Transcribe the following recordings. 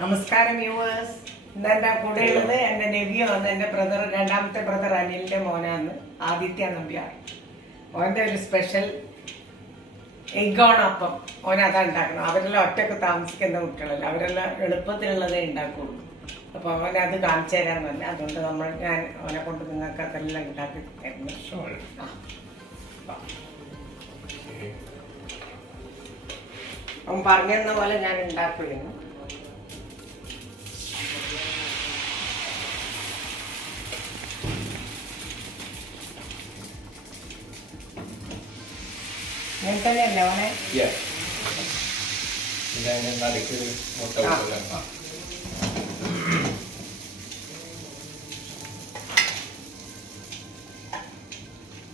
നമസ്കാരം വ്യൂവേഴ്സ്. ഇന്ന് എൻ്റെ കൂടെയുള്ളത് എൻ്റെ നെവ്യൂ ആണ്, എൻ്റെ ബ്രദർ, രണ്ടാമത്തെ ബ്രദർ അനിലിൻ്റെ മോനാണ് ആദിത്യ നമ്പ്യാർ. ഓൻ്റെ ഒരു സ്പെഷ്യൽ എഗ്ഗോണപ്പം ഓനതാ ഉണ്ടാക്കണം. അവരെല്ലാം ഒറ്റക്ക് താമസിക്കുന്ന കുട്ടികളല്ല, അവരെല്ലാം എളുപ്പത്തിലുള്ളതേ ഉണ്ടാക്കുള്ളൂ. അപ്പോൾ അവനത് കാണിച്ചു തരാൻ തന്നെ, അതുകൊണ്ട് ഞാൻ അവനെ കൊണ്ട് നിങ്ങൾക്ക് അതെല്ലാം ഉണ്ടാക്കി തരുന്നു. അവൻ പറഞ്ഞിരുന്ന പോലെ ഞാൻ ഉണ്ടാക്കുന്നു. ഇങ്ങനെ തന്നെയല്ലേ അവനെ?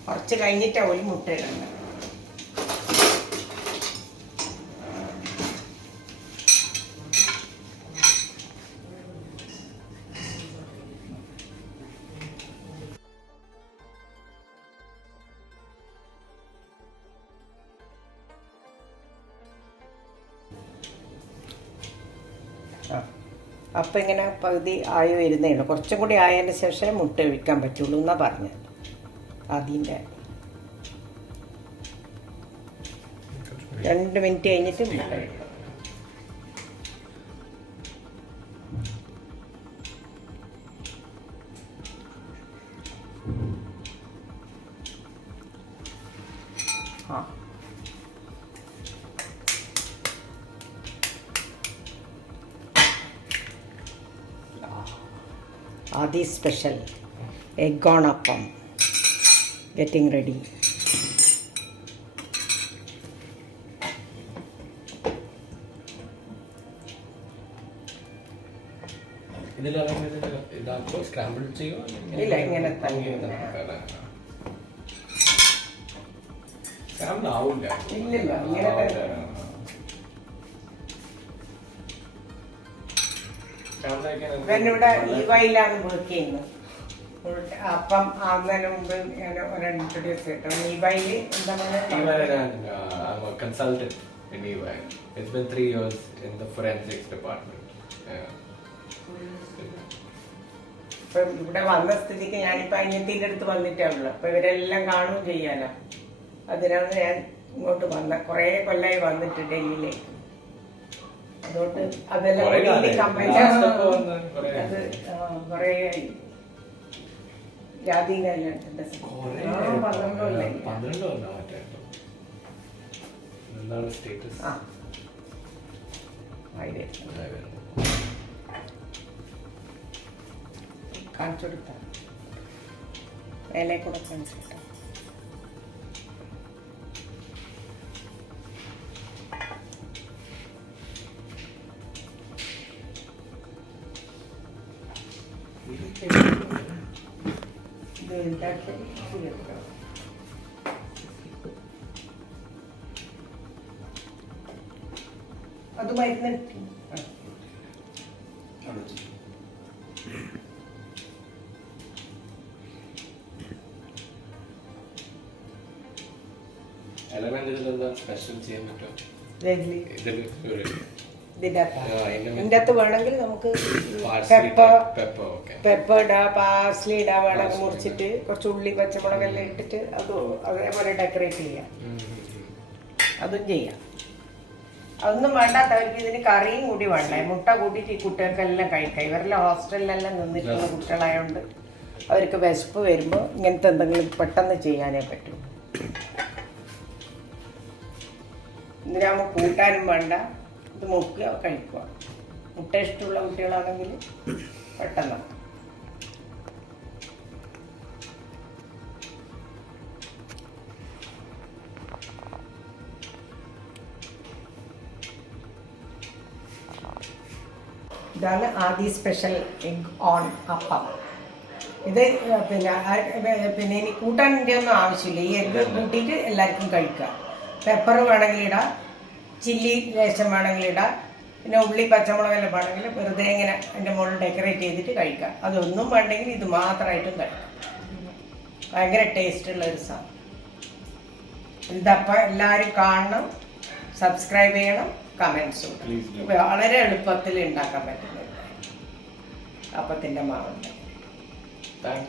കുറച്ച് കഴിഞ്ഞിട്ടാ ഒരു മുട്ട ഇടണ്ട. അപ്പം ഇങ്ങനെ പകുതി ആയി വരുന്നേ ഉള്ളൂ. കുറച്ചും കൂടി ആയതിന് ശേഷം മുട്ട ഒഴിക്കാൻ പറ്റുള്ളൂ എന്നാണ് പറഞ്ഞത്. അതിൻ്റെ 2 മിനിറ്റ് കഴിഞ്ഞിട്ട് മുട്ട ഒഴിക്കണം. Adi special egg on appam getting ready. Scramble ചെയ്യോ? ഇല്ല, ഇങ്ങനെ സ്ക്രാമ്പിൾ ആവില്ല. ഇല്ലില്ല, ഇങ്ങനെ ഇവനിവിടെ ഈ വയിലാണ് വർക്ക് ചെയ്യുന്നത്. അപ്പം ആകുന്നതിന് മുമ്പ് ഞാൻ ഒരെണ്ണം ഇൻട്രൊഡ്യൂസ് ചെയ്തിട്ട് ഈ വയിൽ I'm a consultant in EY. It's been 3 years in the forensics department. ഇപ്പം ഇവിടെ വന്ന സ്ഥിതിക്ക് ഞാനിപ്പോൾ അനിയത്തിൻ്റെ അടുത്ത് വന്നിട്ടേ ഉള്ളു. അപ്പം ഇവരെല്ലാം കാണുകയും ചെയ്യാലോ. അതിനാണ് ഞാൻ ഇങ്ങോട്ട് വന്നത്. കുറേ കൊല്ലമായി വന്നിട്ട് ഡൽഹിയിലേക്ക്. അതുകൊണ്ട് അതെല്ലാം കുറേ ജാതിയിലെല്ലാം കാണിച്ചു കൊടുത്ത മേലെ കൂടെ കാണിച്ചു കൊടുത്ത അത് മരുന്ന് സ്പെഷ്യൽ ചെയ്യാൻ പറ്റുമോ? ഇതിൻ്റെ അകത്ത് വേണമെങ്കിൽ നമുക്ക് പെപ്പർ ഇടാ, പാസ്ലി ഇടാ, വേണമെങ്കിൽ മുറിച്ചിട്ട് കുറച്ച് ഉള്ളി പച്ചമുളകെല്ലാം ഇട്ടിട്ട് അതേപോലെ ഡെക്കറേറ്റ് ചെയ്യാം. അതും ചെയ്യാം. അതൊന്നും വേണ്ടാത്തവർക്ക് ഇതിന് കറിയും കൂടി വേണ്ടേ, മുട്ട കൂട്ടിയിട്ട് ഈ കുട്ടികൾക്കെല്ലാം കഴിക്കാം. ഇവരെല്ലാം ഹോസ്റ്റലിലെല്ലാം നിന്നിട്ടുള്ള കുട്ടികളായതുകൊണ്ട് അവർക്ക് വിശപ്പ് വരുമ്പോൾ ഇങ്ങനത്തെ എന്തെങ്കിലും പെട്ടെന്ന് ചെയ്യാനേ പറ്റൂ. ഇതിനാകുമ്പോൾ കൂട്ടാനും വേണ്ട, ഇത് മുക്കുക കഴിക്കുക. മുട്ട ഇഷ്ടമുള്ള കുട്ടികളാണെങ്കിൽ പെട്ടെന്ന്. ഇതാണ് ആദി സ്പെഷ്യൽ എഗ് ഓൺ അപ്പം. ഇത് പിന്നെ ഇനി കൂട്ടാനിൻ്റെ ഒന്നും ആവശ്യമില്ല. ഈ എഗ്ഗ് കൂട്ടിയിട്ട് എല്ലാവർക്കും കഴിക്കാം. പെപ്പർ വേണമെങ്കിൽ ഇടാം, ചില്ലി ലേശം വേണമെങ്കിൽ ഇടാം, പിന്നെ ഉള്ളി പച്ചമുളകെല്ലാം വേണമെങ്കിൽ വെറുതെ ഇങ്ങനെ അതിൻ്റെ മുകളിൽ ഡെക്കറേറ്റ് ചെയ്തിട്ട് കഴിക്കാം. അതൊന്നും വേണ്ടെങ്കിൽ ഇത് മാത്രമായിട്ടും കഴിക്കാം. ഭയങ്കര ടേസ്റ്റുള്ള ഒരു സാധനം. ഇതപ്പം എല്ലാവരും കാണണം, സബ്സ്ക്രൈബ് ചെയ്യണം. കമൻസും. Please do. വളരെ എളുപ്പത്തിൽ ഉണ്ടാക്കാൻ പറ്റുന്നുണ്ട് അപ്പത്തിൻ്റെ മാവുണ്ട്. Thank you.